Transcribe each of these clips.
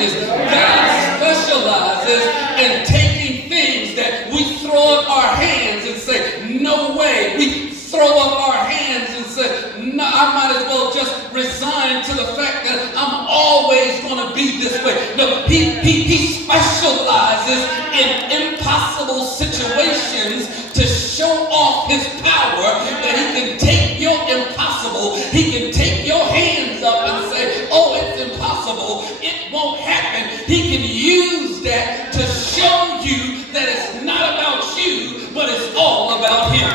witness. God specializes in taking things that we throw up our hands and say, no way. We throw up our hands and say, no, I might as well just resign to the fact that I'm always going to be this way. No, he specializes in impossible situations to show off his power, that he can take your impossible, he can take your hands up and say, oh, it's impossible, it won't happen. He can use that to show you that it's not about you, but it's all about him.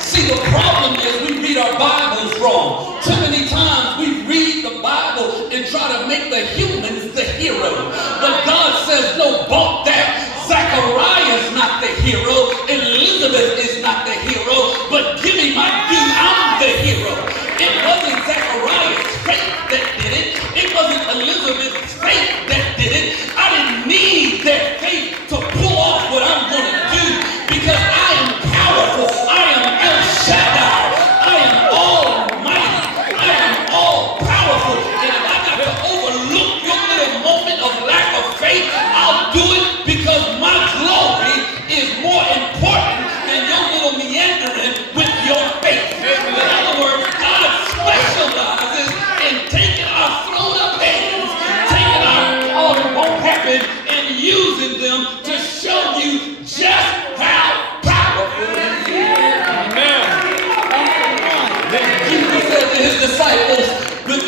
See, the problem is we read our Bibles wrong. Too many times we read the Bible and try to make the humans the hero. But God says, no, bump that. Zachariah's not the hero. Elizabeth is not the hero. But give me my due. I'm the hero. It wasn't Zachariah's faith that did it. It wasn't Elizabeth's faith that did it. I didn't need their faith to pull off what I'm going to do, because I am powerful. I am El Shaddai. I am almighty. I am all powerful. And if I got to overlook your little moment of lack of faith, I'll do it, because my glory is more important than your little meandering with your faith. In other words, God specializes in taking our thrown up hands, taking our all that won't happen, and using them to show you just how powerful he is. Amen. Jesus said to his disciples, with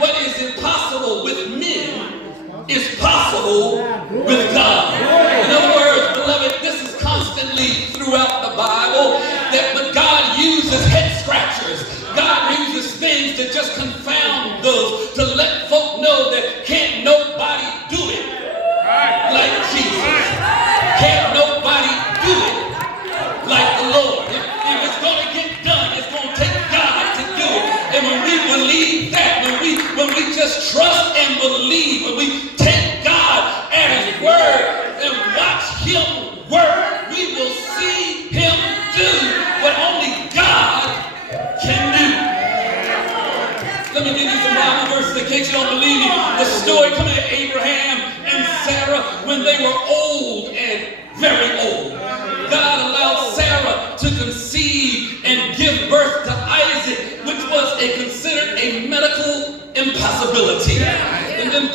what is impossible with men is possible with God. In other words, beloved, this is constantly throughout the Bible, but God uses head scratchers. God uses things to just confound those, to let folk know that can't nobody do it like Jesus. Can't nobody do it like the Lord. If it's going to get done, it's going to take God to do it. And when we believe that, when we just trust and believe, when we take God at his word and watch him work, we will see him do what only God can do. Let me give you some Bible verses in case you don't believe me. The story coming to Abraham and Sarah when they were old and very old. God allowed Sarah to conceive and give birth to Isaac, which was considered a medical impossibility. And then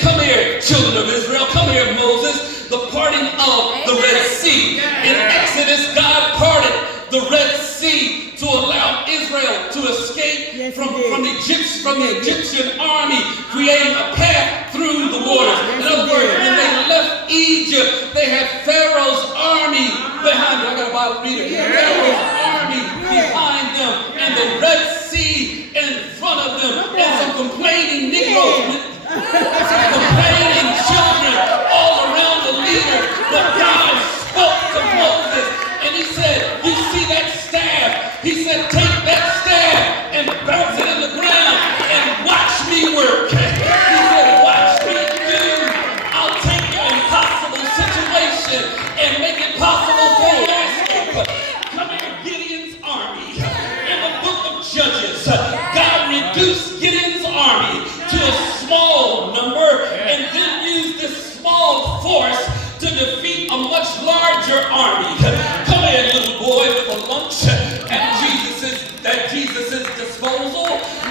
come here, children of Israel, come here, Moses, the parting of the Red Sea. In Exodus, God parted the Red Sea to allow Israel to escape from the Egyptian army, creating a path through the waters. In other words, when they left Egypt, they had Pharaoh's army behind them. I got a Bible reader. Pharaoh's army behind them, and the Red Sea in front of them, and some complaining Negroes, complaining children all around the leader. But God spoke to Moses, and he said, you see that staff? He said, take that staff and bounce it in the ground and watch me work. He said, watch me do. I'll take your impossible situation and make it possible for you to escape. Coming to Gideon's army. In the book of Judges, God reduced Gideon's army to a small number and then used this small force to defeat a much larger army. Come here, little boy, with a lunch at Jesus' disposal.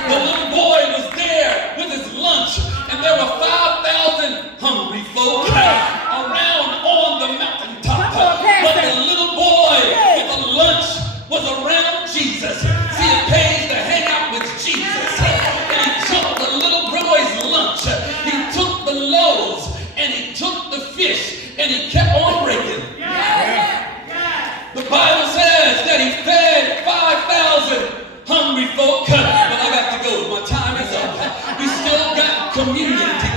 The little boy was there with his lunch, and there were 5,000 hungry folk around on the mountaintop. But the little boy with the lunch was around Jesus. See, it pays to hang out with Jesus. And he took the little boy's lunch. He took the loaves, and he took the fish, and he kept on breaking. The Bible says that he fed 5,000 hungry folk. But I got to go. My time is up. We still got communion together.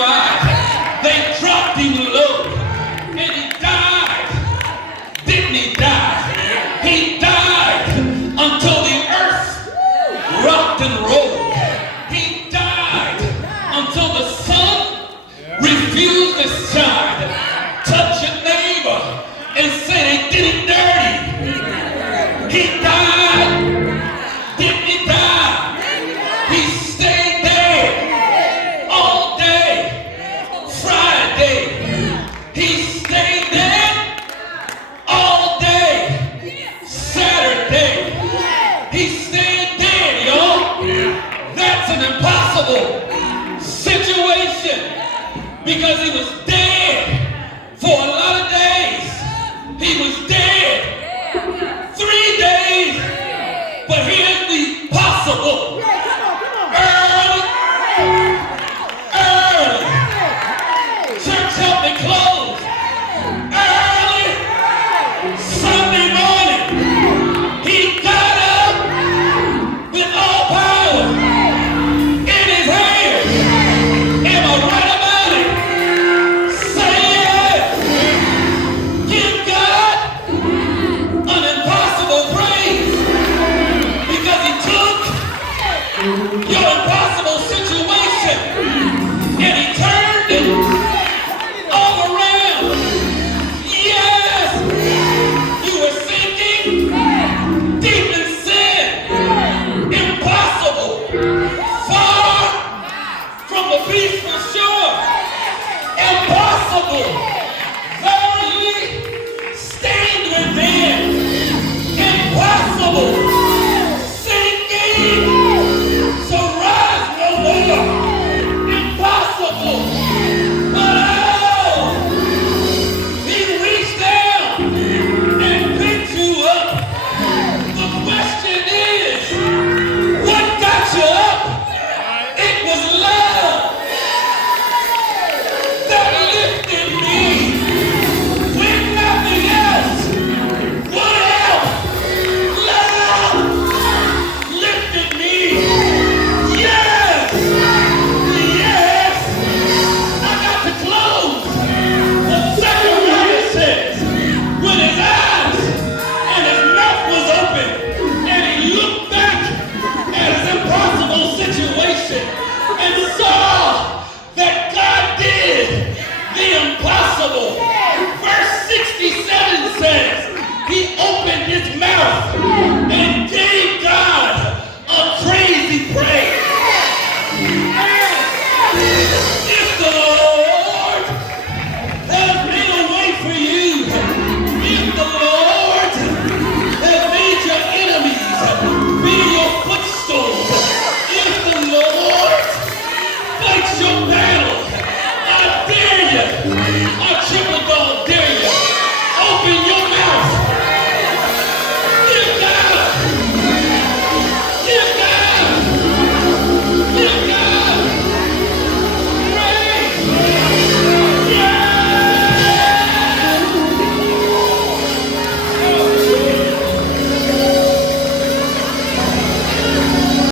why? They dropped him low. And he died. Didn't he die? He died until the earth rocked and rolled. He died until the sun refused to shine. Touch your neighbor and say they did it dirty. He died. Didn't he die? He stayed there all day. Friday, he stayed there all day. Saturday, he stayed there, y'all. That's an impossible situation because he was dead for a lot of days. He was dead 3 days. But here's the possible. Early. Church help me close. Early. Sunday morning. He got up with all power in his hand. Am I right about it? Say yes. Give God an impossible praise. Because he took your impossible.